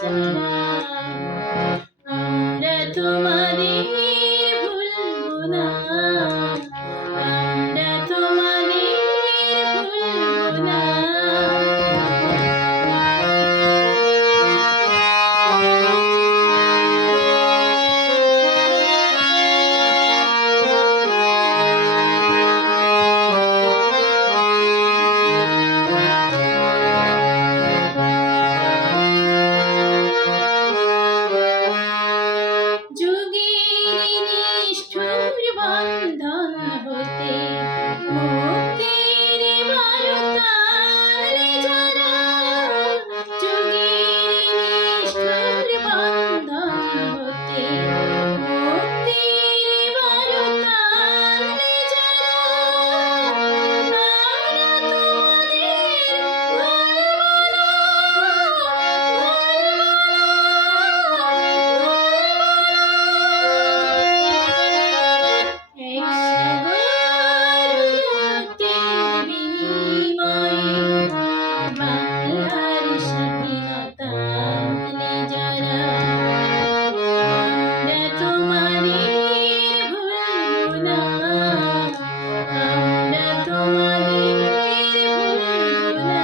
যারা আমরা তোমাদের ভুলব না, আমরা তোমাদের ভুলব না। যুগের নিষ্ঠুর বন্ধন হতে মুক্তির বারতালে যারা, যুগের নিষ্ঠুর বন্ধন হতে মুক্তির বারতালে যারা, আমরা তোমাদের ভুলব না, বাংলার স্বাধীনতা আনলে যারা, আমরা তোমাদের ভুলব না, আমরা তোমাদের ভুলব না।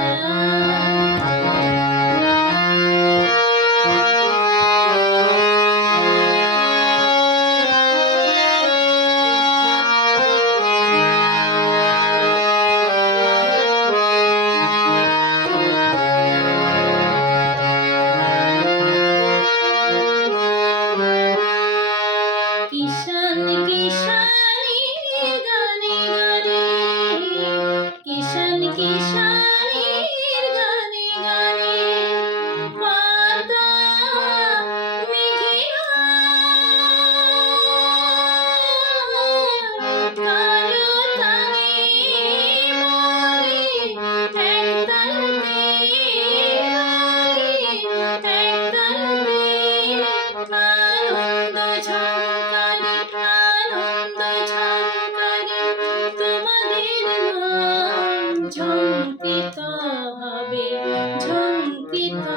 কিষান কিষানের গানে গানে, কিষান কিষানের গানে গানে, পাতা মেঘে কালো তানে বলে, একতালতে বলে, একতালতে আনন্দ ঝঙ্কারে, আনন্দ ঝঙ্কারে তোমাদের নাম ঝঙ্কৃত হবে, ঝঙ্কৃত